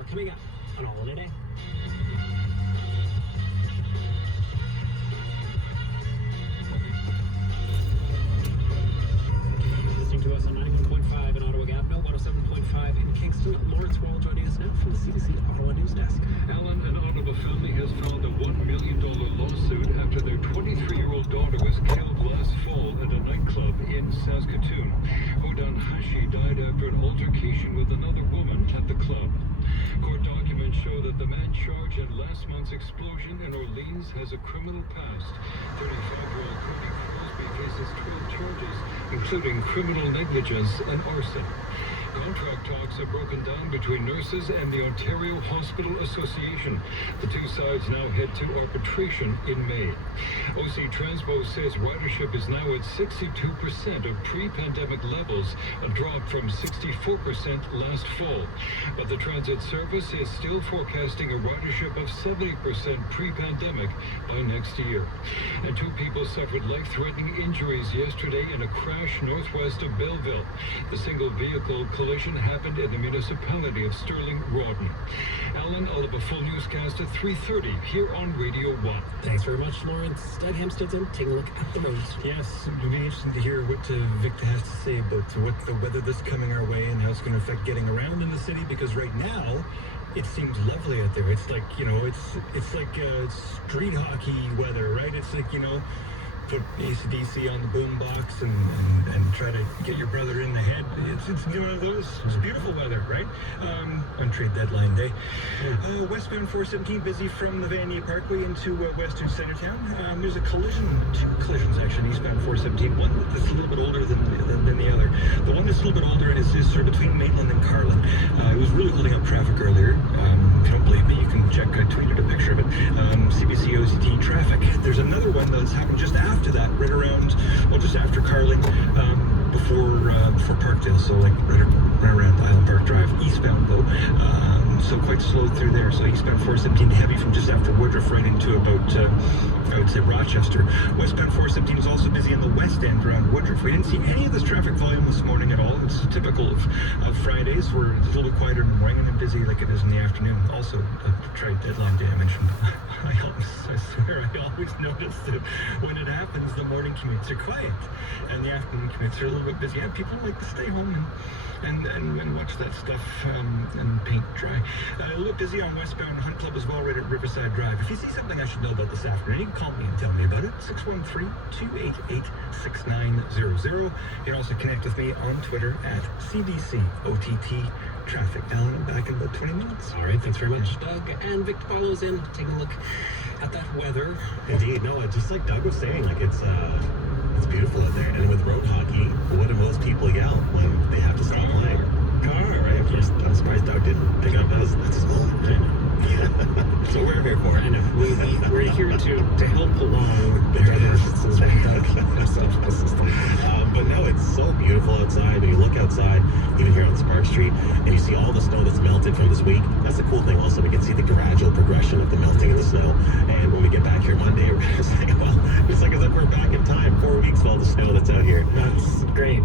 more coming up on All in a Day. Listening to us on 91.5 in Ottawa Gap, 107.5 in Kingston. Lawrence Wall joining us now from the CBC Ottawa News Desk. Alan, an Ottawa family has filed a $1 million lawsuit after their 23-year-old daughter was killed last fall at a nightclub in Saskatoon. Hodan Hashi died after an altercation with another woman at the club. Court documents show that the man charged in last month's explosion in Orleans has a criminal past. 35-year-old Cody Crosby faces 12 charges, including criminal negligence and arson. Contract talks have broken down between nurses and the Ontario Hospital Association. The two sides now head to arbitration in May. OC Transpo says ridership is now at 62% of pre-pandemic levels, a drop from 64% last fall. But the transit service is still forecasting a ridership of 70% pre-pandemic by next year. And two people suffered life-threatening injuries yesterday in a crash northwest of Belleville. The single vehicle collision happened in the municipality of Sterling Rawdon. Alan, I'll have a full newscast at 3:30 here on Radio 1. Thanks very much, Lawrence. Doug Hempstead's in taking a look at the roads. Yes, it'll be interesting to hear what Victor has to say about what the weather that's coming our way and how it's going to affect getting around in the city, because right now it seems lovely out there. It's like, it's like street hockey weather, right? It's like, put AC/DC on the boombox and try to get your brother in the head. It's one of those. It's beautiful weather, right? On trade deadline day. Westbound 417 busy from the Vanier Parkway into Western Centertown. There's a collision, two collisions actually, eastbound 417. One that's a little bit older than the other. The one that's a little bit older is sort of between Maitland and Carlin. It was really holding up traffic earlier. If you don't believe me, you can check. I tweeted a picture of it. CBC OCT traffic. There's another one that's happened just after that, right around, just after Carling, before Parkdale, so like right around Island Park Drive, eastbound though. So quite slow through there. So eastbound 417 heavy from just after Woodruff right into about, I would say Rochester. Westbound 417 is also busy in the west end around Woodruff. We didn't see any of this traffic volume this morning at all. It's typical of Fridays, where it's a little bit quieter in the morning and then busy like it is in the afternoon. Also, a trade deadline day I mentioned. I swear I always notice that when it happens, the morning commutes are quiet and the afternoon commutes are a little bit busy. And people like to stay home and watch that stuff and paint dry. A little busy on westbound Hunt Club as well, right at Riverside Drive. If you see something I should know about this afternoon, you can call me and tell me about it. 613-288-6900. You can also connect with me on Twitter at CBCOTT Traffic. Alan, I'm back in about 20 minutes. All right, thanks very much, Doug. And Victor Paulo's in taking a look at that weather. Indeed, no, just like Doug was saying, like it's beautiful out there. And with road hockey, what do most people yell when they have to stop playing? Car, right? I'm surprised Doug didn't pick up that's his moment, right? Yeah. That's what we're here for. I know. We're here to help along the efforts of Doug. But no, it's so beautiful outside. When you look outside, even here on Spark Street, and you see all the snow that's melted from this week, that's the cool thing also. We can see the gradual progression of the melting of the snow. And when we get back here Monday, we're going to say, well, it's like as if we're back in time, 4 weeks of all the snow that's out here. That's great.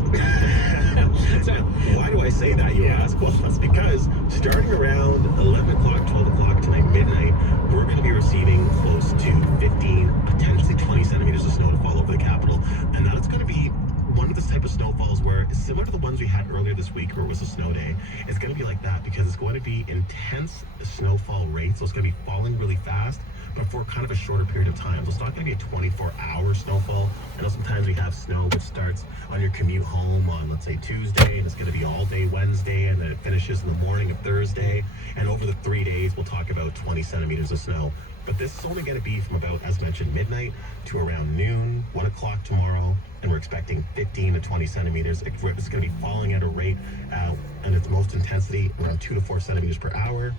So, why do I say that, you ask? Well, that's because starting around 11 o'clock, 12 o'clock tonight, midnight, we're going to be receiving close to 15, potentially 20 centimeters of snow to fall over the capital. And that's going to be one of the type of snowfalls where it's similar to the ones we had earlier this week where it was a snow day. It's going to be like that because it's going to be intense snowfall rates. So it's going to be falling really fast, but for kind of a shorter period of time. So it's not going to be a 24-hour snowfall. I know sometimes we have snow which starts on your commute home on, let's say, Tuesday, and it's going to be all day Wednesday, and then it finishes in the morning of Thursday. And over the 3 days, we'll talk about 20 centimeters of snow. But this is only going to be from about, as mentioned, midnight to around noon, 1 o'clock tomorrow, and we're expecting 15 to 20 centimeters. It's going to be falling at a rate, and its most intensity around 2 to 4 centimeters per hour.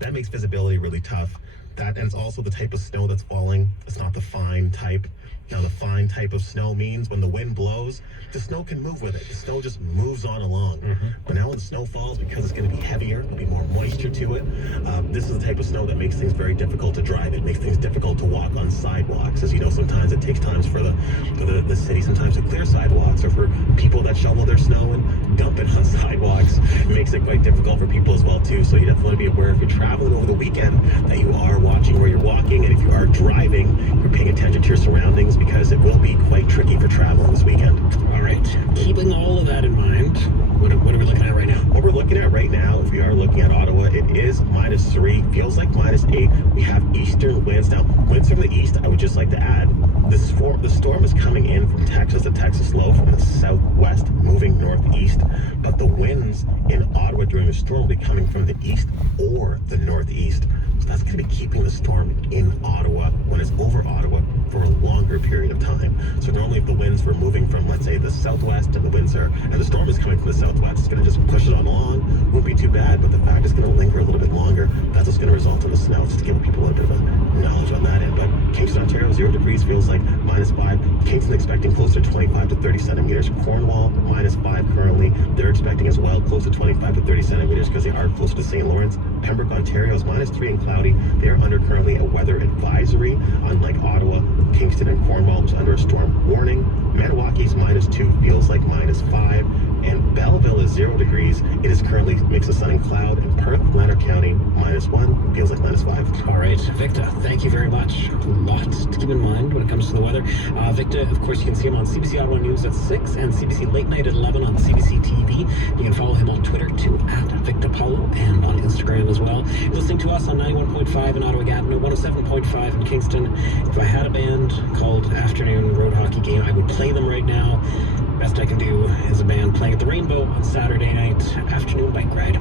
That makes visibility really tough. And it's also the type of snow that's falling. It's not the fine type. Now, the fine type of snow means when the wind blows, the snow can move with it. The snow just moves on along. But now when the snow falls, because it's going to be heavier, there'll be more moisture to it. This is the type of snow that makes things very difficult to drive. It makes things difficult to walk on sidewalks. As you know, sometimes it takes times for the city sometimes to clear sidewalks, or for people that shovel their snow and dumping on sidewalks. It makes it quite difficult for people as well too. So you definitely want to be aware if you're traveling over the weekend that you are watching where you're walking, and if you are driving, you're paying attention to your surroundings because it will be quite tricky for traveling this weekend. All right. Keeping all of that in mind, what are we looking at right now? What we're looking at right now, if we are looking at Ottawa, it is -3, feels like -8. We have eastern winds. Now, winds from the east, I would just like to add, the storm is coming in from Texas to Texas low from the southwest, moving northeast, but the winds in Ottawa during the storm will be coming from the east or the northeast. So that's going to be keeping the storm in Ottawa when it's over Ottawa for a longer period of time. So normally if the winds were moving from, let's say, the southwest and the storm is coming from the southwest, it's going to just push it on along, won't be too bad, but the fact it's going to linger a little bit longer, that's what's going to result in the snow, just to give people a bit of a knowledge on that end. But Kingston, Ontario, 0 degrees, feels like -5. Kingston expecting closer to 25 to 30 centimeters. Cornwall, -5 currently. They're expecting as well close to 25 to 30 centimeters because they are closer to St. Lawrence. Pembroke, Ontario is -3 and cloudy. They are under currently a weather advisory, unlike Ottawa. Kingston and Cornwall was under a storm warning. Maniwaki -2, feels like -5. And Belleville is 0 degrees. It is currently mix of sun and cloud. And Perth, Lanark County, -1, feels like -5. All right, Victor, thank you very much. Lots to keep in mind when it comes to the weather. Victor, of course, you can see him on CBC Ottawa News at 6 and CBC Late Night at 11 on CBC TV. You can follow him on Twitter, too, at Victor Paulo, and on Instagram as well. You're listening to us on 91.5 in Ottawa Gatineau, 107.5 in Kingston. If I had a band called Afternoon Road Hockey Game, I would play them right now. Best I can do is a band playing at the Rainbow on Saturday night, afternoon bike ride.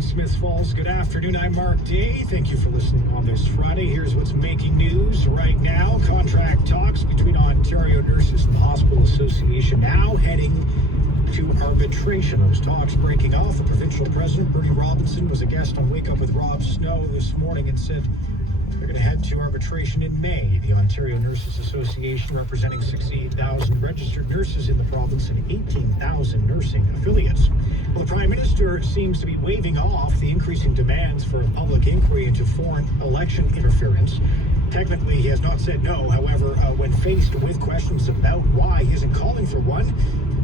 Smiths Falls. Good afternoon. I'm Mark Day. Thank you for listening on this Friday. Here's what's making news right now. Contract talks between Ontario nurses and the Hospital Association now heading to arbitration. Those talks breaking off. The provincial president, Bernie Robinson, was a guest on Wake Up with Rob Snow this morning and said they're going to head to arbitration in May. The Ontario Nurses Association, representing 68,000 registered nurses in the province and 18,000 nursing affiliates. Well, the Prime Minister seems to be waving off the increasing demands for a public inquiry into foreign election interference. Technically, he has not said no. However, when faced with questions about why he isn't calling for one,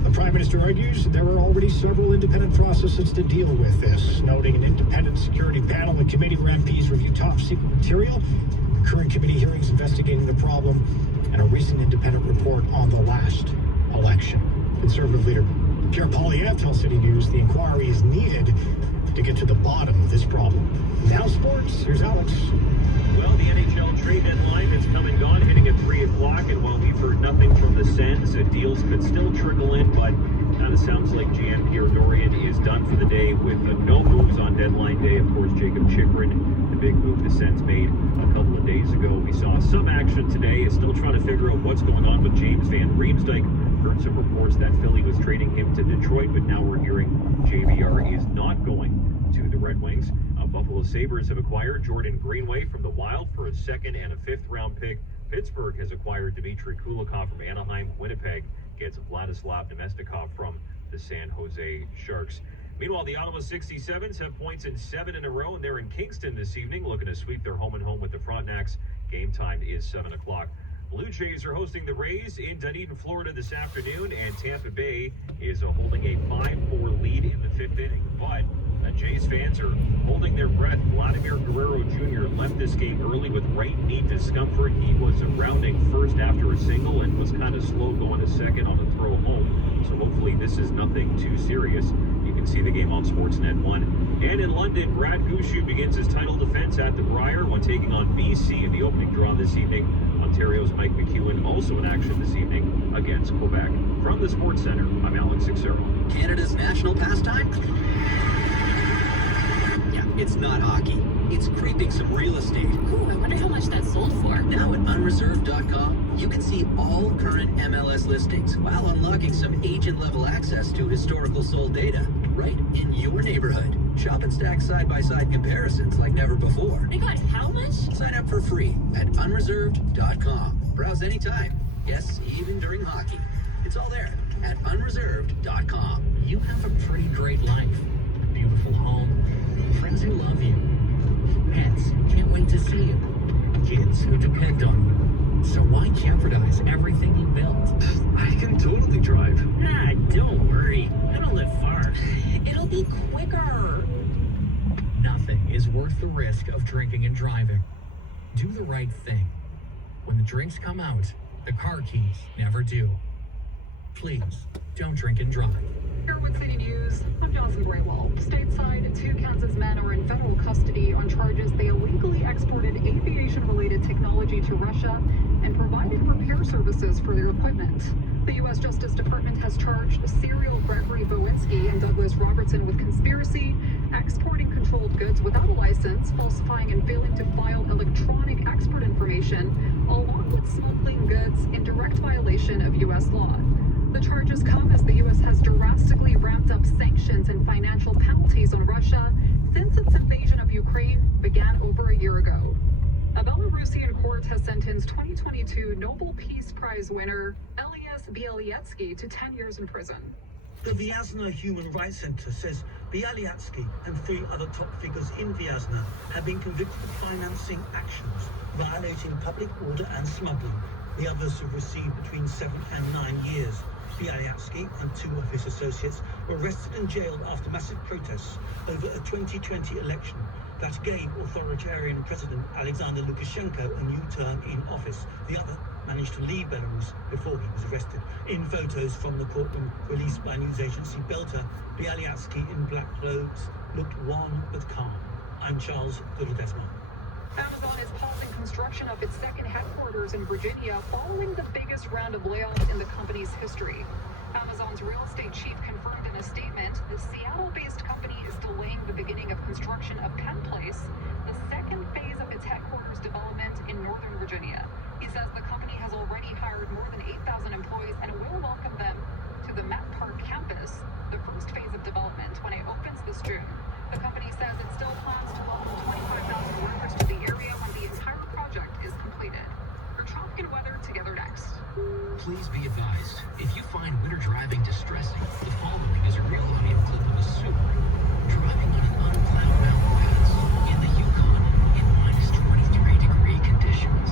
The Prime Minister argues there are already several independent processes to deal with this, noting an independent security panel, a committee where MPs review top secret material, current committee hearings investigating the problem, and a recent independent report on the last election. Conservative leader Pierre Poilievre tells City News the inquiry is needed to get to the bottom of this problem. Now sports, here's Alex. Well, the NHL trade deadline has come and gone, hitting at 3 o'clock, and while we've heard nothing from the Sens, deals could still trickle in, but kind of sounds like GM Pierre Dorian is done for the day with no moves on deadline day. Of course, Jacob Chychrun, the big move the Sens made a couple of days ago. We saw some action today, still trying to figure out what's going on with James Van Riemsdyk. Heard some reports that Philly was trading him to Detroit, but now we're hearing JVR is not going to the Red Wings. Buffalo Sabres have acquired Jordan Greenway from the Wild for a 2nd and a 5th round pick. Pittsburgh has acquired Dmitry Kulikov from Anaheim. Winnipeg gets Vladislav Nemestikov from the San Jose Sharks. Meanwhile, the Ottawa 67s have points in 7 in a row, and they're in Kingston this evening looking to sweep their home and home with the Frontenacs. Game time is 7 o'clock. Blue Jays are hosting the Rays in Dunedin, Florida this afternoon, and Tampa Bay is holding a 5-4 lead in the 5th inning. But Jays fans are holding their breath. Vladimir Guerrero Jr. left this game early with right knee discomfort. He was rounding first after a single and was kind of slow going to second on the throw home. So hopefully this is nothing too serious. You can see the game on Sportsnet 1. And in London, Brad Gushu begins his title defense at the Briar when taking on BC in the opening draw this evening. Ontario's Mike McEwen also in action this evening against Quebec. From the Sports Center, I'm Alex Sixero. Canada's national pastime? Yeah, it's not hockey. It's creeping some real estate. Ooh, I wonder how much that sold for. Now at unreserved.com, you can see all current MLS listings while unlocking some agent-level access to historical sold data right in your neighborhood. Shop and stack side-by-side comparisons like never before. My God, how much? Sign up for free at unreserved.com. Browse anytime. Yes, even during hockey. It's all there at unreserved.com. You have a pretty great life. A beautiful home. Friends who love you. Pets can't wait to see you. Kids who depend on you. So why jeopardize everything you built? I can totally drive. Ah, don't worry. I don't live far. It'll be quicker. Nothing is worth the risk of drinking and driving. Do the right thing. When the drinks come out, the car keys never do. Please, don't drink and drive. Here with City News, I'm Johnson Braywell. Stateside, 2 Kansas men are in federal custody on charges they illegally exported aviation-related technology to Russia and provided repair services for their equipment. The U.S. Justice Department has charged Cyril Gregory Bowinsky and Douglas Robertson with conspiracy, exporting controlled goods without a license, falsifying and failing to file electronic export information, along with smuggling goods in direct violation of U.S. law. The charges come as the U.S. has drastically ramped up sanctions and financial penalties on Russia since its invasion of Ukraine began over a year ago. A Belarusian court has sentenced 2022 Nobel Peace Prize winner Elias Bialyatsky to 10 years in prison. The Vyazna Human Rights Center says Bialyatsky and 3 other top figures in Vyazna have been convicted of financing actions violating public order and smuggling. The others have received between 7 and 9 years. Bialyatsky and 2 of his associates were arrested and jailed after massive protests over a 2020 election that gave authoritarian President Alexander Lukashenko a new term in office. The other managed to leave Belarus before he was arrested. In photos from the courtroom released by news agency Belta, Bialyatsky in black clothes looked wan but calm. I'm Charles Goodledesma. Amazon is pausing construction of its second headquarters in Virginia following the biggest round of layoffs in the company's history. Amazon's real estate chief confirmed in a statement the Seattle-based company is delaying the beginning of construction of Penn Place, the second phase of its headquarters development in Northern Virginia. He says the company has already hired more than 8,000 employees and will welcome them to the Met Park campus, the first phase of development, when it opens this June. The company says it still plans to welcome 25,000 workers to the area when the entire project is completed. For traffic and weather, together next. Please be advised, if you find winter driving distressing, the following is a real audio clip of a Subaru driving on an unplowed mountain pass in the Yukon in minus 23-degree conditions.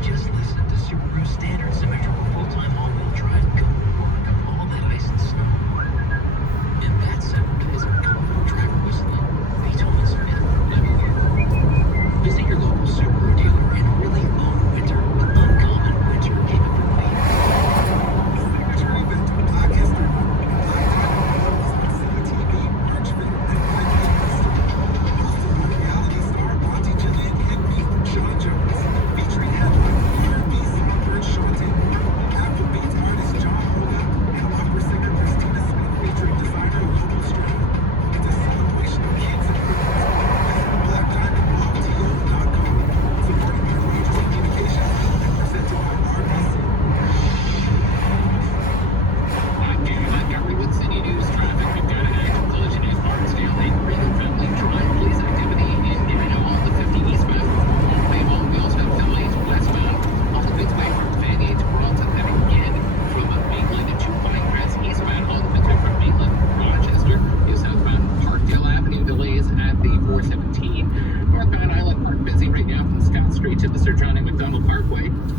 Just listen to Subaru standard symmetrical full-time all-wheel drive go to work on all that ice and snow.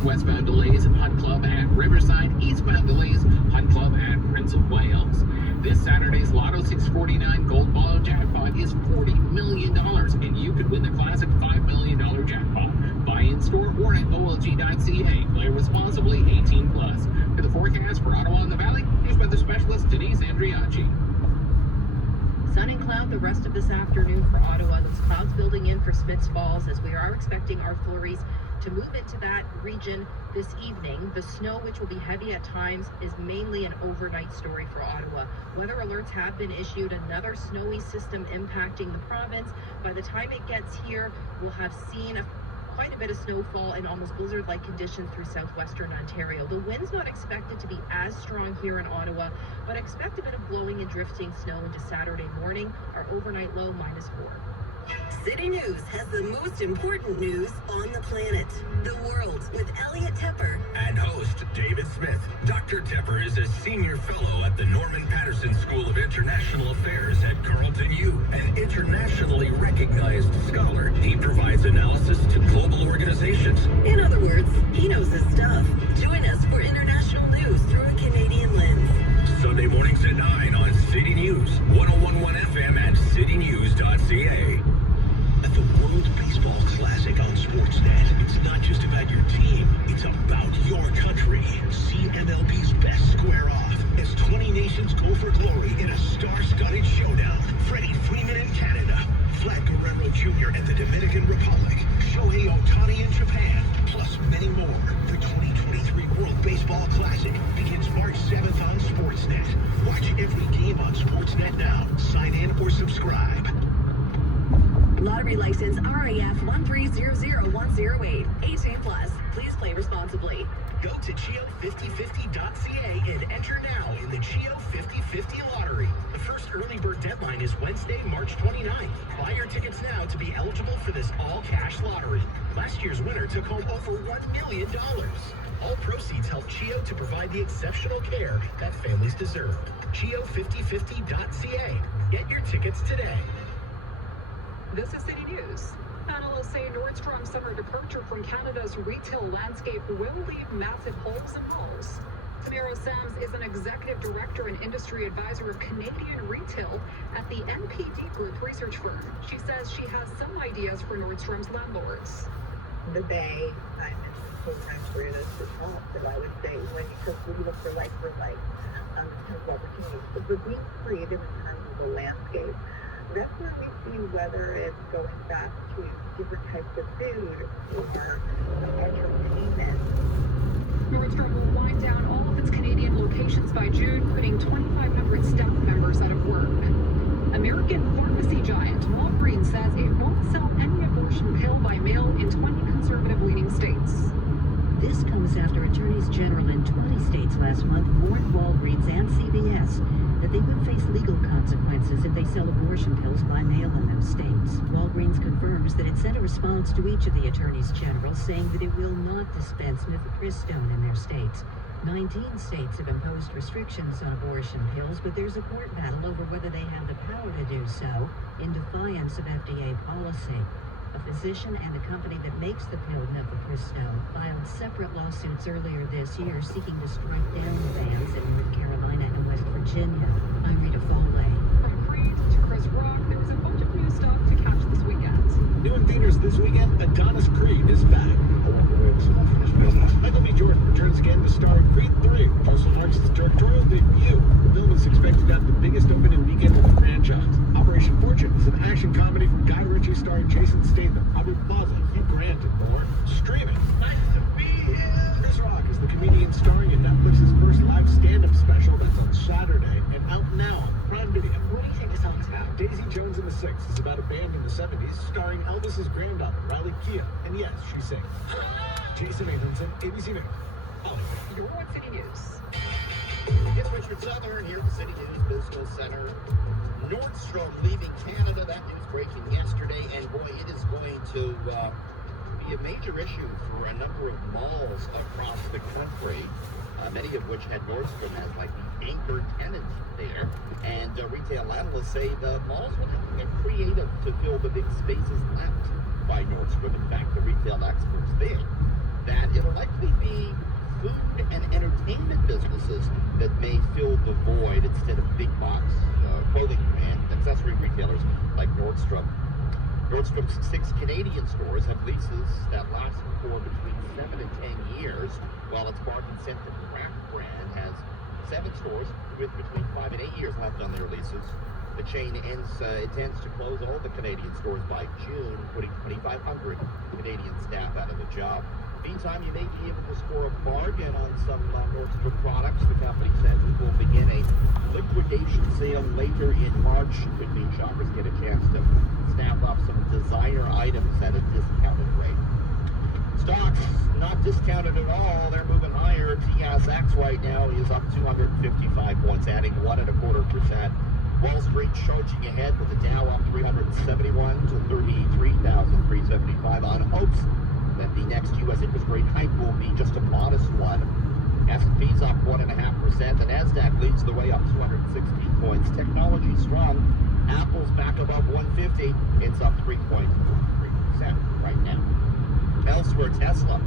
Westbound delays at Hunt Club at Riverside. Eastbound delays, Hunt Club at Prince of Wales. This Saturday's Lotto 649 Gold Ball jackpot is $40 million, and you could win the classic $5 million jackpot. Buy in store or at olg.ca. Play responsibly, 18 plus. For the forecast for Ottawa and the Valley, here's weather specialist Denise Andriacci. Sun and cloud the rest of this afternoon for Ottawa. Those clouds building in for Smiths Falls as we are expecting our flurries to move into that region this evening. The snow, which will be heavy at times, is mainly an overnight story for Ottawa. Weather alerts have been issued. Another snowy system impacting the province. By the time it gets here, we'll have seen quite a bit of snowfall and almost blizzard-like conditions through southwestern Ontario. The wind's not expected to be as strong here in Ottawa, but expect a bit of blowing and drifting snow into Saturday morning. Our overnight low -4. City News has the most important news on the planet. The world with Elliot Tepper. And host David Smith. Dr. Tepper is a senior fellow at the Norman Patterson School of International Affairs at Carleton U. An internationally recognized scholar, he provides analysis to global organizations. In other words, he knows his stuff. Join us for international news through a Canadian lens. Sunday mornings at 9 on City News, 101.1 FM and citynews.ca. At the World Baseball Classic on Sportsnet, it's not just about your team, it's about your country. See MLB's best square off as 20 nations go for glory in a star-studded showdown. Freddie Freeman in Canada, Vlad Guerrero Jr. in the Dominican Republic, Shohei Ohtani in Japan, plus many more. The 2023 World Baseball Classic begins March 7th on Sportsnet. Watch every game on Sportsnet now. Sign in or subscribe. Lottery license RAF 1300108. 18 plus. Please play responsibly. Go to Chio5050.ca and enter now in the Chio 5050 lottery. The first early bird deadline is Wednesday, March 29th. Buy your tickets now to be eligible for this all-cash lottery. Last year's winner took home over $1 million. All proceeds help Chio to provide the exceptional care that families deserve. Chio5050.ca. Get your tickets today. This is City News. Analysts say Nordstrom's summer departure from Canada's retail landscape will leave massive holes in malls. Tamara Sams is an executive director and industry advisor of Canadian retail at the NPD Group research firm. She says she has some ideas for Nordstrom's landlords. The Bay, I'm in sometimes where it is the top, that I would say when you just leave it for like, because opportunities. But we're being creative in terms of the landscape. That's where we see whether it's going back to different types of food or entertainment. Nordstrom will wind down all of its Canadian locations by June, putting 2,500 staff members out of work. American pharmacy giant Walgreens says it won't sell any abortion pill by mail in 20 conservative-leaning states. This comes after attorneys general in 20 states last month warned Walgreens and CVS that they would face legal consequences if they sell abortion pills by mail in those states. Walgreens confirms that it sent a response to each of the attorneys general saying that it will not dispense mifepristone in their states. 19 states have imposed restrictions on abortion pills, but there's a court battle over whether they have the power to do so in defiance of FDA policy. A physician and the company that makes the pill mifepristone filed separate lawsuits earlier this year seeking to strike down the bans in North Carolina and West Virginia. I'm Rita Foley. From Creed to Chris Rock, there's a bunch of new stuff to catch this weekend. New in theaters this weekend, Adonis Creed is back. I walk away with some unfinished business. Michael B. Jordan returns again to star in Creed 3, which also marks his directorial debut. The film is expected to have the biggest opening weekend of the franchise. Operation Fortune is an action comedy from Guy Ritchie starring Jason Statham, Aubrey Plaza, Hugh Grant, and more. Streaming. Nice to be here. Chris Rock is the comedian starring in Netflix's first live stand-up special that's on Saturday and out now on Prime Video. What do you think the song's about? Daisy Jones and the Six is about a band in the 70s starring Elvis's granddaughter, Riley Keough. And yes, she sings. Jason Abramson, ABC News. Hollywood. Your One City News. It's Richard Southern here at the City News Business Center. Nordstrom leaving Canada. That news breaking yesterday, and boy, it is going to be a major issue for a number of malls across the country, many of which had Nordstrom as like the anchor tenant there. And retail analysts say the malls will have to get creative to fill the big spaces left by Nordstrom. In fact, the retail experts that it'll likely be food and entertainment businesses that may fill the void instead of big box clothing and accessory retailers like Nordstrom. Nordstrom's 6 Canadian stores have leases that last for between 7 and 10 years, while its bargain center brand has 7 stores with between 5 and 8 years left on their leases. The chain intends to close all the Canadian stores by June, putting 2,500 Canadian staff out of a job. Meantime, you may be able to score a bargain on some Nordstrom products. The company says it will begin a liquidation sale later in March. Could mean shoppers get a chance to snap up some designer items at a discounted rate. Stocks not discounted at all. They're moving higher. TSX right now is up 255 points, adding 1.25%. Wall Street charging ahead with the Dow up 371 to 33,375 on hopes that the next U.S. interest rate hike will be just a modest one. S&P's up 1.5%. The NASDAQ leads the way up 216 points. Technology strong. Apple's back above 150. It's up 3.3% right now. Elsewhere, Tesla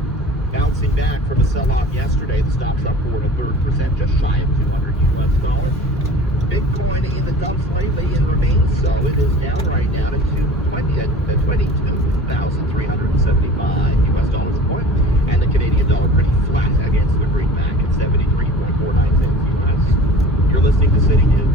bouncing back from a sell-off yesterday. The stock's up 4 1/3%, just shy of $200 US. Bitcoin in the dumps lately and remains so. It is down right now to 22,375 US dollars a coin, and the Canadian dollar pretty flat against the greenback at 73.49 cents US. You're listening to City News.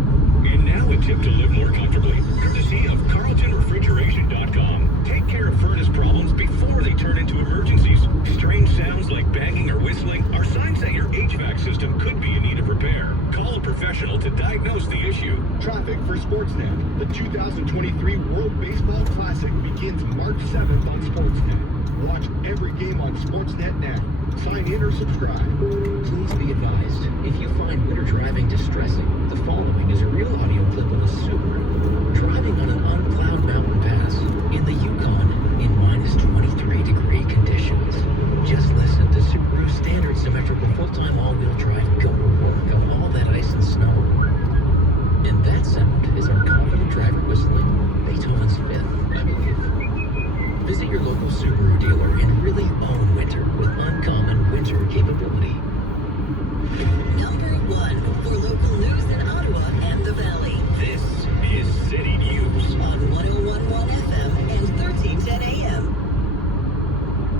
And now a tip to live more comfortably, courtesy of CarltonRefrigeration.com. Take care of furnace problems before they turn into emergencies. Strange sounds like banging or whistling are signs that your HVAC system could be in need of repair. Call a professional to diagnose the issue. Traffic for Sportsnet. The 2023 World Baseball Classic begins March 7th on Sportsnet. Watch every game on Sportsnet now. Sign in or subscribe. Please be advised, if you find winter driving distressing, the following is a real audio clip of a Subaru driving on an unplowed mountain pass in the Yukon in minus 23-degree conditions. Just listen to Subaru's standard symmetrical full-time all-wheel drive go to work on all that ice and snow. And that sound is our confident driver whistling Beethoven's Fifth, I believe. Visit your local Subaru dealer and really own winter with uncommon winter capability. Number 1 for local news in Ottawa and the Valley. This is City News On 101.1 FM and 1310 AM.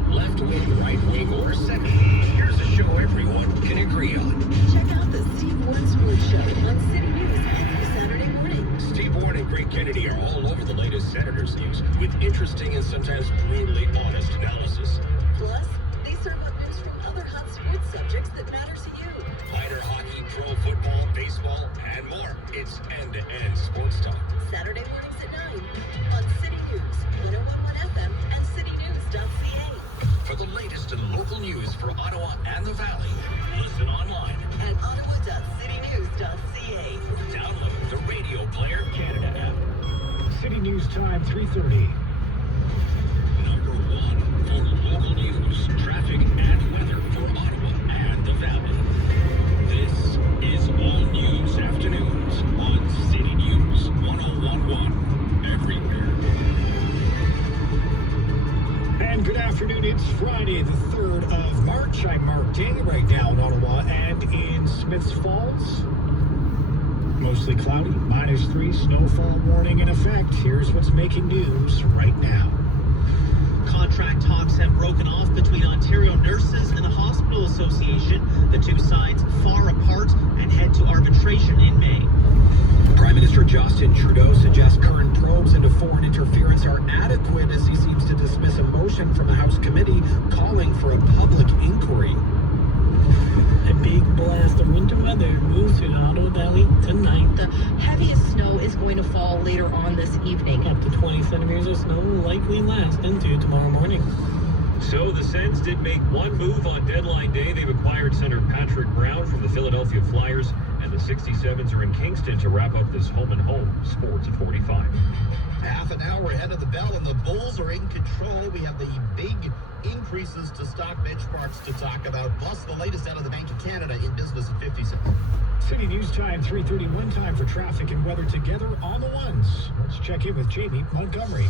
Left wing, right wing, or second. Here's a show everyone can agree on. Check out the Steve Warren Sports Show on City News every Saturday morning. Steve Warren and Greg Kennedy are all over the latest Senators news with interesting and sometimes brutally honest analysis. Plus, they serve up news from other hot sports subjects that matter to you. Minor hockey, pro football, baseball, and more. It's end-to-end sports talk. Saturday mornings at 9 on City News, 101.1 FM and citynews.ca. For the latest in local news for Ottawa and the Valley, listen online at ottawa.citynews.ca. Download the Radio Player Canada app. City News Time, 3:30. Number 1 for local news, traffic, and weather for Ottawa and the Valley. This is All News Afternoons on City News 101.1 everywhere. And good afternoon. It's Friday, the 3rd of March. I'm Mark Day, right now in Ottawa and in Smiths Falls. Mostly cloudy, -3, snowfall warning in effect. Here's what's making news right now. Contract talks have broken off between Ontario nurses and the Hospital Association. The two sides far apart and head to arbitration in May. Prime Minister Justin Trudeau suggests current probes into foreign interference are adequate as he seems to dismiss a motion from a House committee calling for a public inquiry. A big blast of winter weather moves through the Ottawa Valley tonight. The heaviest snow is going to fall later on this evening. Up to 20 centimeters of snow will likely last into tomorrow morning. So the Sens did make one move on deadline day. They've acquired center Patrick Brown from the Philadelphia Flyers, and the 67s are in Kingston to wrap up this home-and-home Sports at 45. Half an hour ahead of the bell, and the Bulls are in control. We have the big increases to stock benchmarks to talk about, plus the latest out of the Bank of Canada in business at 50 cents. City News Time, 3:31. Time for traffic and weather together on the ones. Let's check in with Jamie Montgomery.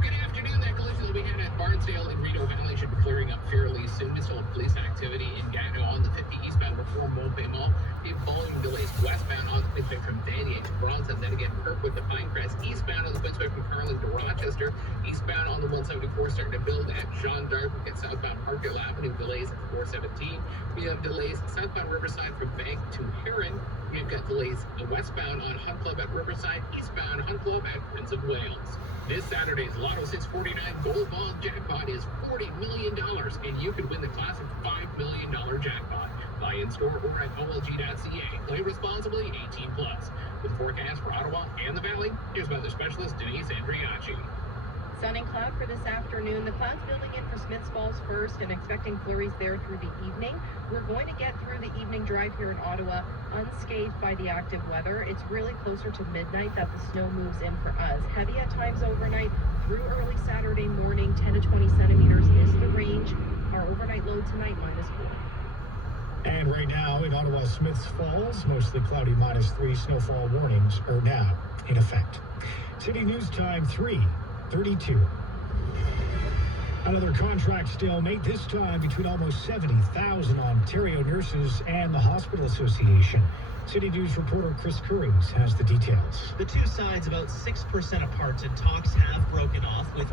Good afternoon. That collision we had at Barnsdale in Rideau Valley should be clearing up fairly soon. Still police activity in Gatineau on the 50 eastbound before Montpay Mall. We have volume delays westbound on the Queensway from Vanier to Bronson. Then again, Kirkwood to Pinecrest. Eastbound on the Queensway from Carling to Rochester. Eastbound on the 174 starting to build at Jean d'Arc. We get southbound Parkdale Avenue delays at 417. We have delays southbound Riverside from Bank to Heron. We've got delays westbound on Hunt Club at Riverside, eastbound Hunt Club at Prince of Wales. This Saturday's Lotto 649 Gold Bond jackpot is $40 million, and you could win the classic $5 million jackpot. Buy in store or at olg.ca. Play responsibly, 18 plus. With the forecast for Ottawa and the Valley, here's weather specialist Denise Andriacci. Sun and cloud for this afternoon. The clouds building in for Smiths Falls first and expecting flurries there through the evening. We're going to get through the evening drive here in Ottawa unscathed by the active weather. It's really closer to midnight that the snow moves in for us. Heavy at times overnight through early Saturday morning. 10 to 20 centimeters is the range. Our overnight low tonight -4. And right now in Ottawa, Smiths Falls, mostly cloudy -3. Snowfall warnings are now in effect. City News Time 3:32. Another contract stalemate, this time between almost 70,000 Ontario nurses and the Hospital Association. City News reporter Chris Curries has the details. The two sides about 6% apart, and talks have broken off with